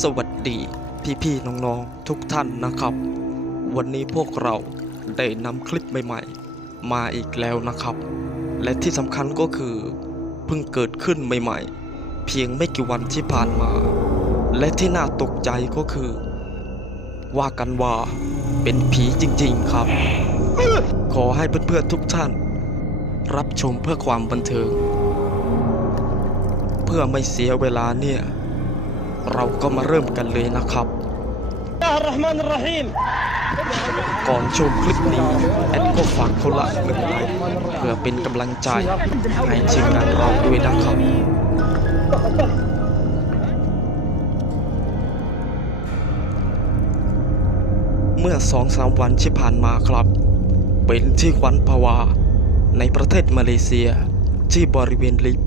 สวัสดีพี่ๆน้องๆทุกท่านนะครับ วันนี้พวกเราได้นำคลิปใหม่ๆ มาอีกแล้วนะครับ และที่สำคัญก็คือเพิ่งเกิดขึ้นใหม่ๆ เพียงไม่กี่วันที่ผ่านมา และที่น่าตกใจก็คือ ว่ากันว่าเป็นผีจริงๆครับ ขอให้เพื่อนๆทุกท่าน รับชมเพื่อความบันเทิง เพื่อไม่เสียเวลาเนี่ย เราก็มาเริ่มกันเลยนะครับก่อนชมคลิปนี้ แอดก็ฝากคนละหนึ่งไลค์เพื่อเป็นกำลังใจ ให้ทีมงานเราด้วยนะครับเมื่อสองสามวันที่ผ่านมาครับ เป็นที่ควันภาวา ในประเทศมาเลเซีย ที่บริเวณลิฟ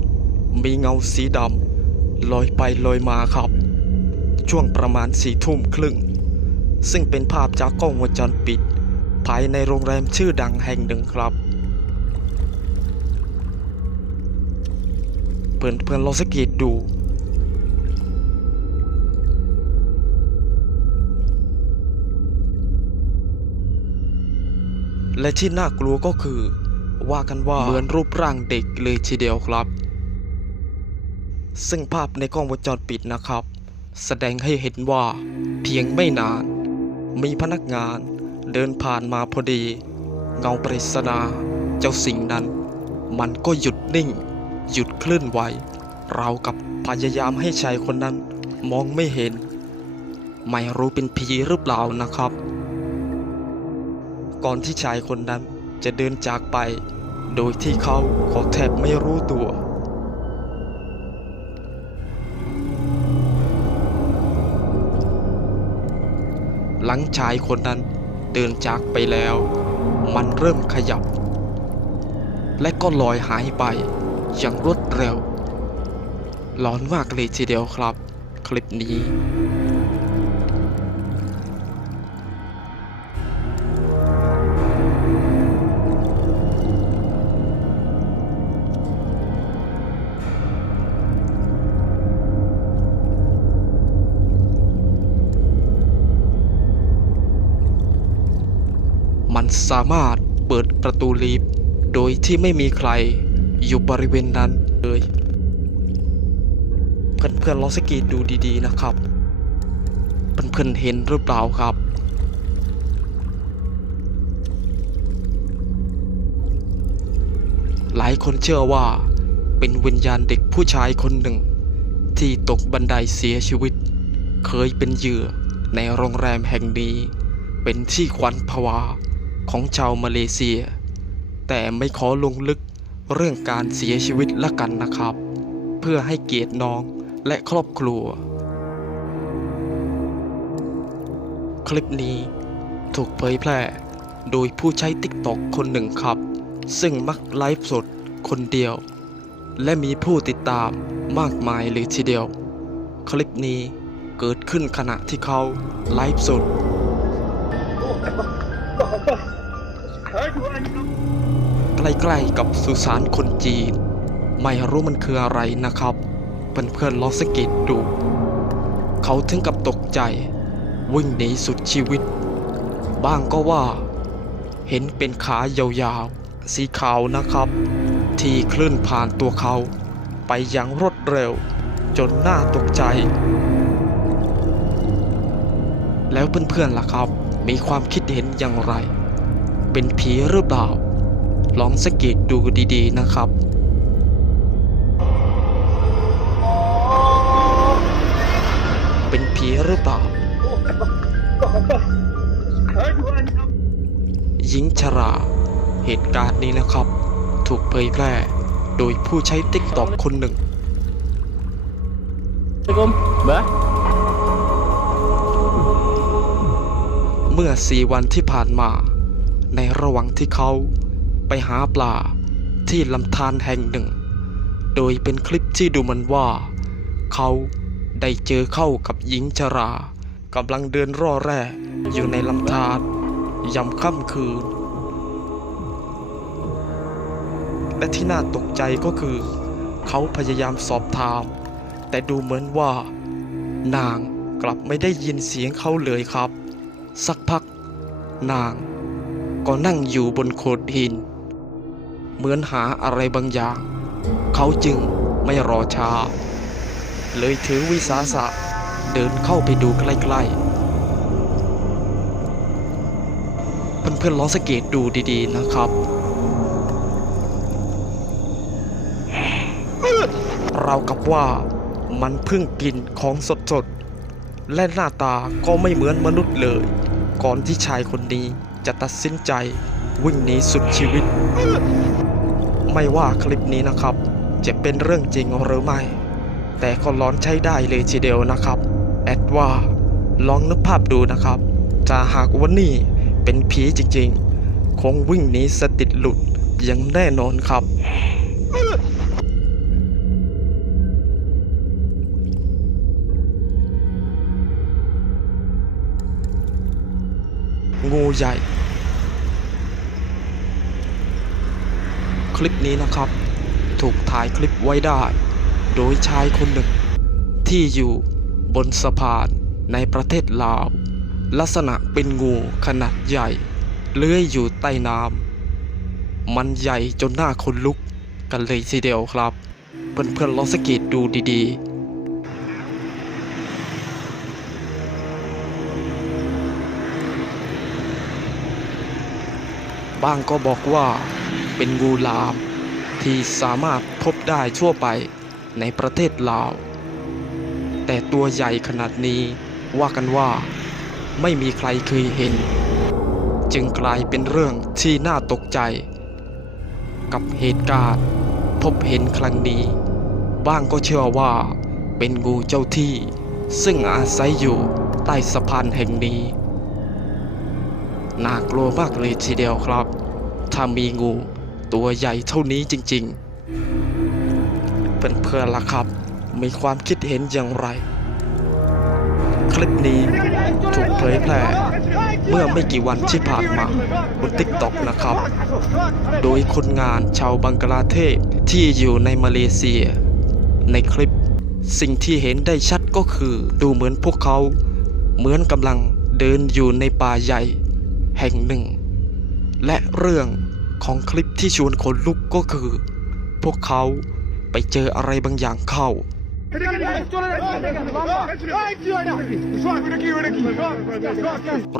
มีเงาสีดำลอยไปลอยมาครับ ช่วงประมาณสี่ทุ่มครึ่ง ซึ่งเป็นภาพจากกล้องวงจรปิด ภายในโรงแรมชื่อดังแห่งหนึ่งครับเพื่อนเพื่อนลองสังเกตดู และที่น่ากลัวก็คือ ว่ากันว่าเหมือนรูปร่างเด็กเลยทีเดียวครับ ซึ่งภาพในกล้องวงจรปิดนะครับ แสดงให้เห็นว่า เพียงไม่นาน มีพนักงานเดินผ่านมาพอดี เงาปริศนาเจ้าสิ่งนั้น มันก็หยุดนิ่ง หยุดเคลื่อนไหวเรากับพยายามให้ชายคนนั้นมองไม่เห็น ไม่รู้เป็นผีหรือเปล่านะครับ ก่อนที่ชายคนนั้นจะเดินจากไป โดยที่เขาก็แทบไม่รู้ตัว หลังชายคนนั้นเดินจากไปแล้ว มันเริ่มขยับ และก็ลอยหายไปอย่างรวดเร็วร้อนมากเลยทีเดียวครับ คลิปนี้ สามารถเปิดประตูลิฟต์โดยที่ไม่มีใครอยู่บริเวณนั้นเลยเพื่อนๆลองสังเกตดูดีๆนะครับเพื่อนๆเห็นหรือเปล่าครับหลายคนเชื่อว่าเป็นวิญญาณเด็กผู้ชายคนหนึ่ง ที่ตกบันไดเสียชีวิต เคยเป็นเหยื่อในโรงแรมแห่งนี้ เป็นที่ขวัญผวา ของชาวมาเลเซีย แต่ไม่ขอลงลึกเรื่องการเสียชีวิตละกันนะครับ เพื่อให้เกียรติน้องและครอบครัว คลิปนี้ถูกเผยแพร่โดยผู้ใช้ติ๊กต็อกคนหนึ่งครับ ซึ่งมักไลฟ์สดคนเดียว และมีผู้ติดตามมากมายเลยทีเดียว คลิปนี้เกิดขึ้นขณะที่เขาไลฟ์สด ใกล้ๆกับสุสานคนจีน ไม่รู้มันคืออะไรนะครับเพื่อนๆลองสังเกตดู เขาถึงกับตกใจ วิ่งหนีสุดชีวิต บ้างก็ว่า เห็นเป็นขายาวๆ สีขาวนะครับ ที่คลื่นผ่านตัวเขา ไปอย่างรวดเร็ว จนน่าตกใจ แล้วเพื่อนๆล่ะครับ มีความคิดเห็นอย่างไร เป็นผีหรือเปล่า ลองสังเกตดูดีๆนะครับเป็นผีหรือเปล่า หญิงชรา เหตุการณ์นี้นะครับ ถูกเผยแพร่โดยผู้ใช้ติ๊กต็อกคนหนึ่ง Assalamualaikum Mbak เมื่อสี่วันที่ผ่านมา ในระหว่างที่เขาไปหาปลาที่ลำธารแห่งหนึ่ง โดยเป็นคลิปที่ดูเหมันว่า เขาได้เจอเข้ากับหญิงชรากำลังเดินร่อแร่อยู่ในลำธารยามค่ำคืน และที่น่าตกใจก็คือ เขาพยายามสอบถาม แต่ดูเหมือนว่า นางกลับไม่ได้ยินเสียงเขาเลยครับ สักพัก นาง ก็นั่งอยู่บนโขดหิน เหมือนหาอะไรบางอย่าง เขาจึงไม่รอช้า เลยถือวิสาสะเดินเข้าไปดูใกล้ๆ เพื่อนๆลองสังเกตดูดีๆนะครับเราวกับว่ามันเพิ่งกินของสดๆ และหน้าตาก็ไม่เหมือนมนุษย์เลย ก่อนที่ชายคนนี้ จะตัดสินใจวิ่งหนีสุดชีวิต ไม่ว่าคลิปนี้นะครับ จะเป็นเรื่องจริงหรือไม่ แต่ก็ร้อนใช้ได้เลยทีเดียวนะครับ แอดว่าลองนึกภาพดูนะครับถ้าหากว่านี่เป็นผีจริงๆ คงวิ่งหนีสติดหลุดอย่างแน่นอนครับ งูใหญ่ คลิปนี้นะครับ ถูกถ่ายคลิปไว้ได้ โดยชายคนหนึ่ง ที่อยู่บนสะพานในประเทศลาว ลักษณะเป็นงูขนาดใหญ่ เลื้อยอยู่ใต้น้ำมันใหญ่จนหน้าคนลุกกันเลยทีเดียวครับ เพื่อนๆลองสังเกตดูดีๆ บางก็บอกว่าเป็นงูลาม ที่สามารถพบได้ทั่วไปในประเทศลาว แต่ตัวใหญ่ขนาดนี้ว่ากันว่าไม่มีใครเคยเห็น จึงกลายเป็นเรื่องที่น่าตกใจ กับเหตุการณ์พบเห็นครั้งนี้ บ้างก็เชื่อว่าเป็นงูเจ้าที่ ซึ่งอาศัยอยู่ใต้สะพานแห่งนี้ น่ากลัวมากเลยทีเดียวครับ ถ้ามีงูตัวใหญ่เท่านี้จริงๆเพื่อนๆละครับ มีความคิดเห็นอย่างไร คลิปนี้ถูกเผยแพร่เมื่อไม่กี่วันที่ผ่านมาบนติ๊กต็อกนะครับ โดยคนงานชาวบังกลาเทศที่อยู่ในมาเลเซีย ในคลิปสิ่งที่เห็นได้ชัดก็คือดูเหมือนพวกเขา เหมือนกำลังเดินอยู่ในป่าใหญ่ แห่งหนึ่ง และเรื่องของคลิปที่ชวนขนลุกก็คือ พวกเขาไปเจออะไรบางอย่างเข้า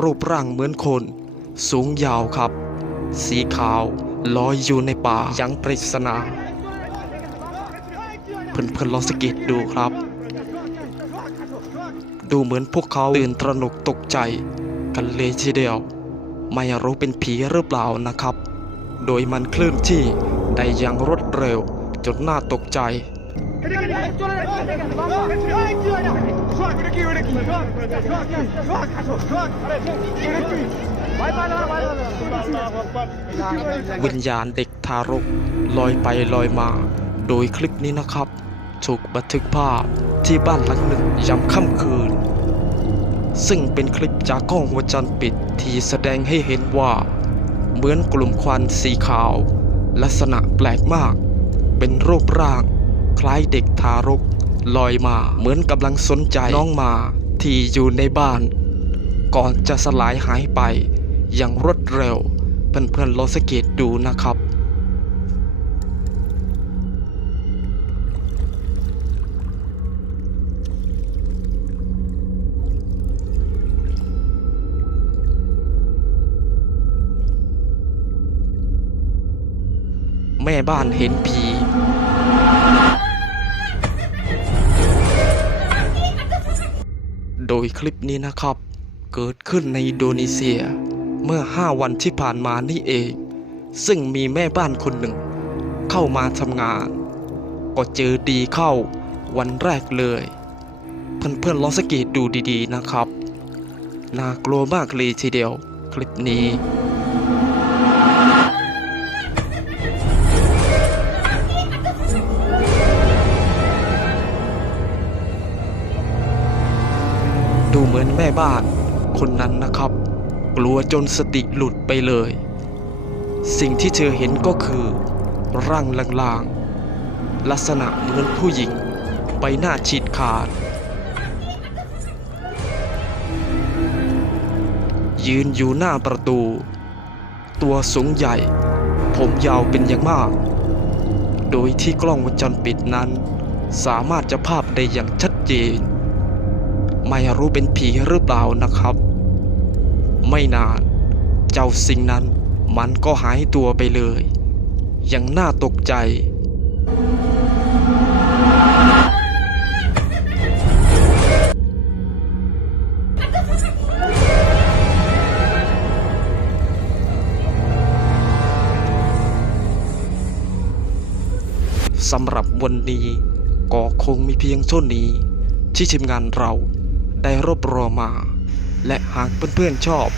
รูปร่างเหมือนคน สูงยาวครับ สีขาวลอยอยู่ในป่าอยังปริศนาเพื่อนๆลองสังเกตดูครับ ดูเหมือนพวกเขาตื่นตระหนกตกใจกันเลยทีเดียว ไม่รู้เป็นผีหรือเปล่านะครับ โดยมันเคลื่อนที่ได้อย่างรวดเร็วจนน่าตกใจ วิญญาณเด็กทารกลอยไปลอยมา โดยคลิปนี้นะครับ ถูกบันทึกภาพที่บ้านหลังหนึ่งยามค่ำคืน ซึ่งเป็นคลิปจากกล้องวงจรปิดที่แสดงให้เห็นว่า เหมือนกลุ่มควันสีขาว ลักษณะแปลกมาก เป็นรูปร่าง คล้ายเด็กทารก ลอยมาเหมือนกำลังสนใจน้องมาที่อยู่ในบ้าน ก่อนจะสลายหายไปอย่างรวดเร็วเพื่อนๆลองสังเกตดูนะครับ ม่บ้านเห็นผีโดยคลิปนี้นะครับ เกิดขึ้นในอินโดนีเซีย เมื่อ 5 วันที่ผ่านมานี่เอง ซึ่งมีแม่บ้านคนหนึ่ง เข้ามาทำงาน ก็เจอดีเข้าวันแรกเลย เพื่อนๆลองสังเกตดูดีๆนะครับ น่ากลัวมากเลยทีเดียวคลิปนี้ แม่บ้านคนนั้นนะครับ กลัวจนสติหลุดไปเลย สิ่งที่เธอเห็นก็คือ ร่างลางๆ ลักษณะเหมือนผู้หญิงใบหน้าฉีดขาด ยืนอยู่หน้าประตู ตัวสูงใหญ่ ผมยาวเป็นอย่างมาก โดยที่กล้องวงจรปิดนั้น สามารถจะภาพได้อย่างชัดเจน ไม่รู้เป็นผีหรือเปล่านะครับ ไม่นาน เจ้าสิ่งนั้นมันก็หายตัวไปเลยอย่างน่าตกใจ สำหรับวันนี้ก็คงมีเพียงเท่านี้ที่ทีมงานเรา ได้รวบรวมมา และหากเพื่อนๆชอบ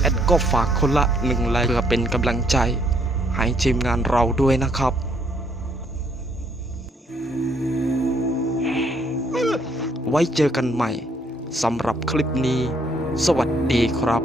แอดก็ฝากคนละหนึ่งไลค์เพื่อเป็นกำลังใจ ให้ทีมงานเราด้วยนะครับไว้เจอกันใหม่สำหรับคลิปนี้ สวัสดีครับ